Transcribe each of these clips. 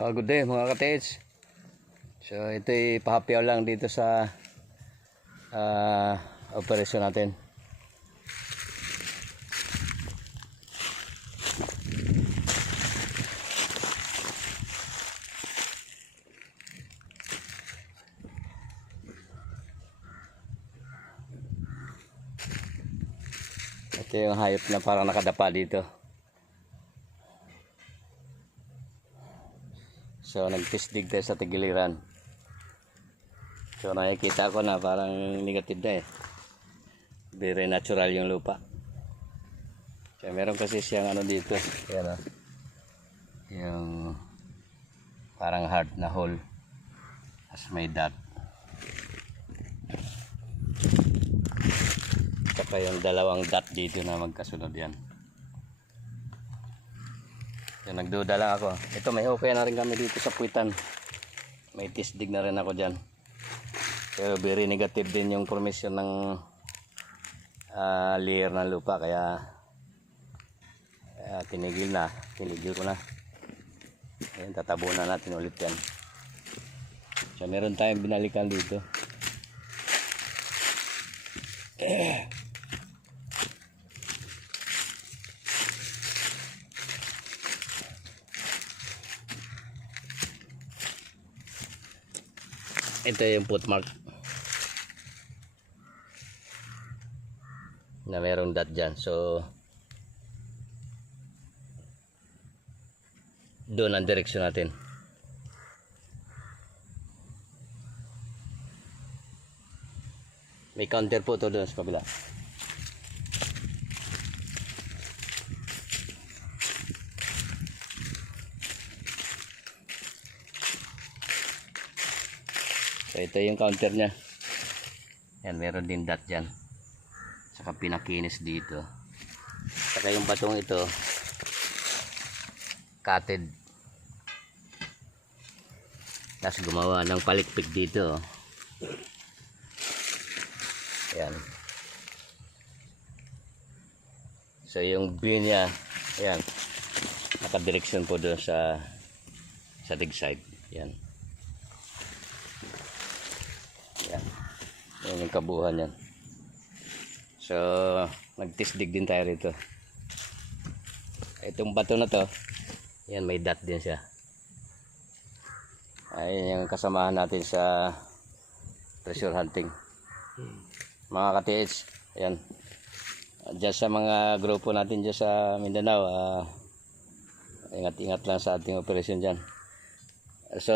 Good day mga ka-TH. So ito'y pahapyaw lang dito sa operasyon natin. Ito yung hayop na parang nakadapa dito. So nagtisdig tayo sa tigiliran. So nakikita ko na parang negative na eh. Very natural yung lupa. So meron kasi siyang ano dito. Ayan o. Yung parang hard na hole. As may dot. Saka yung dalawang dot dito na magkasunod yan. So nagduda lang ako. Ito may okay na rin kami dito sa puwitan. May tisdig na rin ako dyan. Pero very negative din yung formation ng layer ng lupa. Kaya tinigil ko na. Ayan, tatabunan natin ulit yan. So meron tayong binalikan dito. Ito yung footmark na merong dot dyan. So doon ang direksyon natin. May counter po ito doon sa kabila. So ito yung counter nya. Yan, meron din dot dyan. Saka pinakinis dito. Saka yung batong ito cutted. Tapos gumawa ng palikpik dito. Yan. So yung beam nya, yan, nakadireksyon po doon sa dig side. Yan. Yan. Yan yung kabuuan yan. So nagtisdig din tayo rito. Itong bato na to, yan, may dot din siya. Ayun yung kasamahan natin sa treasure hunting. Mga ka-TH, ayan. Diyan sa mga grupo natin dyan sa Mindanao, ingat-ingat lang sa ating operasyon dyan. So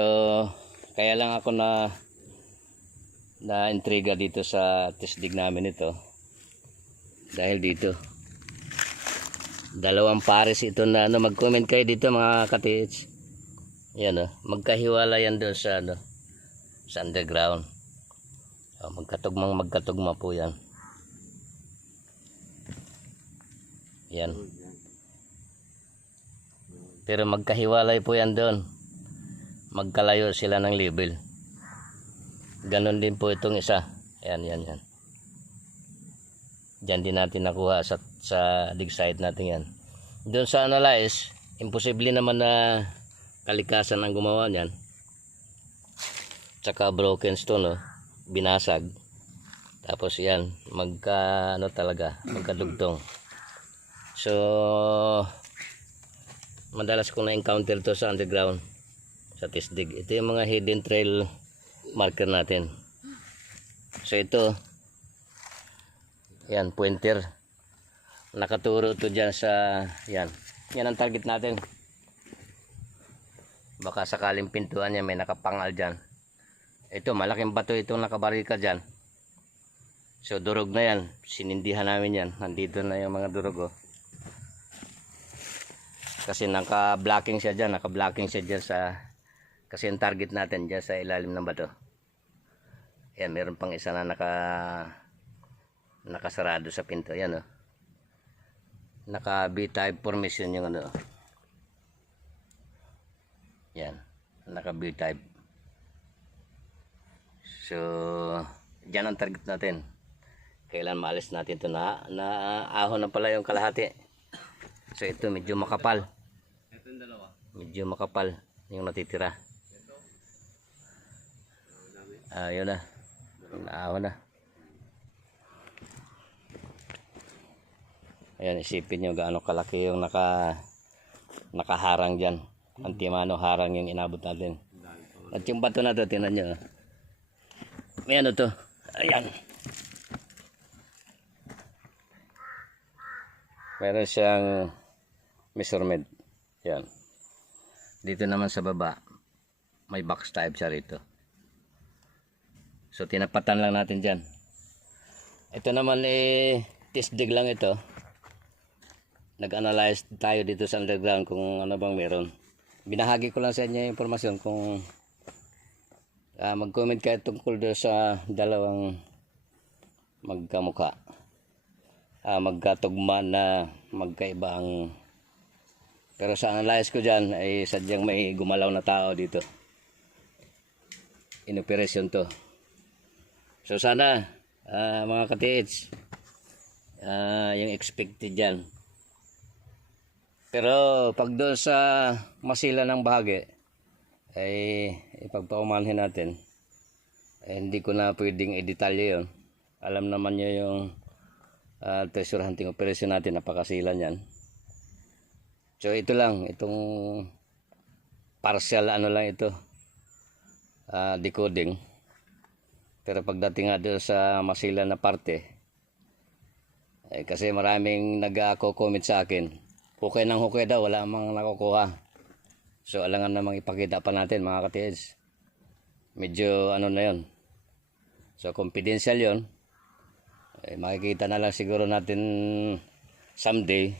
kaya lang ako na intriga dito sa tisdig namin ito. Dahil dito dalawang pares ito na ano, mag-comment kayo dito mga ka-TH. Yan oh, magkahiwala yan doon sa ano, sa underground. Oh, magkatugma po yan. Yan. Pero magkahiwalay po yan doon. Magkalayo sila ng level. Ganon din po itong isa. Yan. Diyan din natin nakuha sa dig site natin yan. Doon sa analyze, imposible naman na kalikasan ang gumawa niyan. Tsaka broken stone, oh, binasag. Tapos yan, magkadugtong. So madalas kong na-encounter to sa underground, sa tisdig. Ito yung mga hidden trail marker natin. So ito, yan, pointer. Nakaturo to dyan sa, yan ang target natin. Baka sakaling pintuan niya may nakapangal dyan. Ito, malaking bato itong nakabarika dyan. So durog na yan, sinindihan namin yan. Nandito na yung mga durog, oh. Kasi naka-blocking siya dyan sa, kasi yung target natin dyan sa ilalim ng bato. Yan, meron pang isa na nakasarado sa pinto. Yan, oh. Naka B-type formation yung ano. Yan, naka B-type. So dyan ang target natin. Kailan maalis natin ito na ahon na pala yung kalahati. So ito medyo makapal. Medyo makapal. yung natitira. Yun na. Naahon na. Ayan, isipin nyo gaano kalaki yung nakaharang dyan. Antimano harang yung inabot natin. At yung bato na to, tingnan nyo. May ano to. Ayan. Meron siyang measurement. Ayan. Dito naman sa baba, may box type siya rito. So tinapatan lang natin dyan. Ito naman test dig lang ito. Nag-analyze tayo dito sa underground kung ano bang meron. Binahagi ko lang sa inyo yung informasyon kung mag-comment kayo tungkol doon sa dalawang magkamukha. Magkatugma na magkaiba ang, pero sa analyze ko dyan ay sadyang may gumalaw na tao dito. Inoperasyon to. So sana mga ka-TH, yung expected dyan. Pero pag doon sa masila ng bahagi ay ipagpaumanhin natin, hindi ko na pwedeng i-detalye yun. Alam naman nyo yung treasure hunting operation natin, napakasila yan. So ito lang, itong partial ano lang ito, decoding. Pero pagdating nga doon sa masila na parte, kasi maraming nag-comment sa akin, hukay ng hukay daw, wala mang nakukuha. So alangan namang ipakita pa natin mga ka-TH. Medyo ano na yun. So confidential yun. Makikita na lang siguro natin someday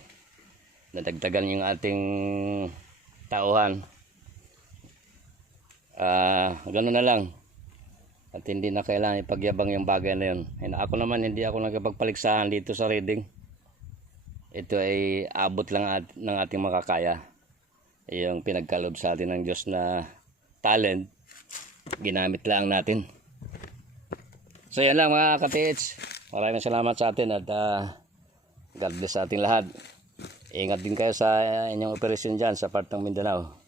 na dagdagan yung ating tauhan. Ganun na lang. At hindi na kailangan ipagyabang yung bagay na yun. Ako naman hindi ako nagpagpaligsahan dito sa reading. Ito ay abot lang ng ating makakaya. Yung pinagkalob sa atin ng Diyos na talent, ginamit lang natin. So yan lang mga ka-TH. Maraming salamat sa atin at God bless sa ating lahat. Ingat din kayo sa inyong operasyon dyan sa part ng Mindanao.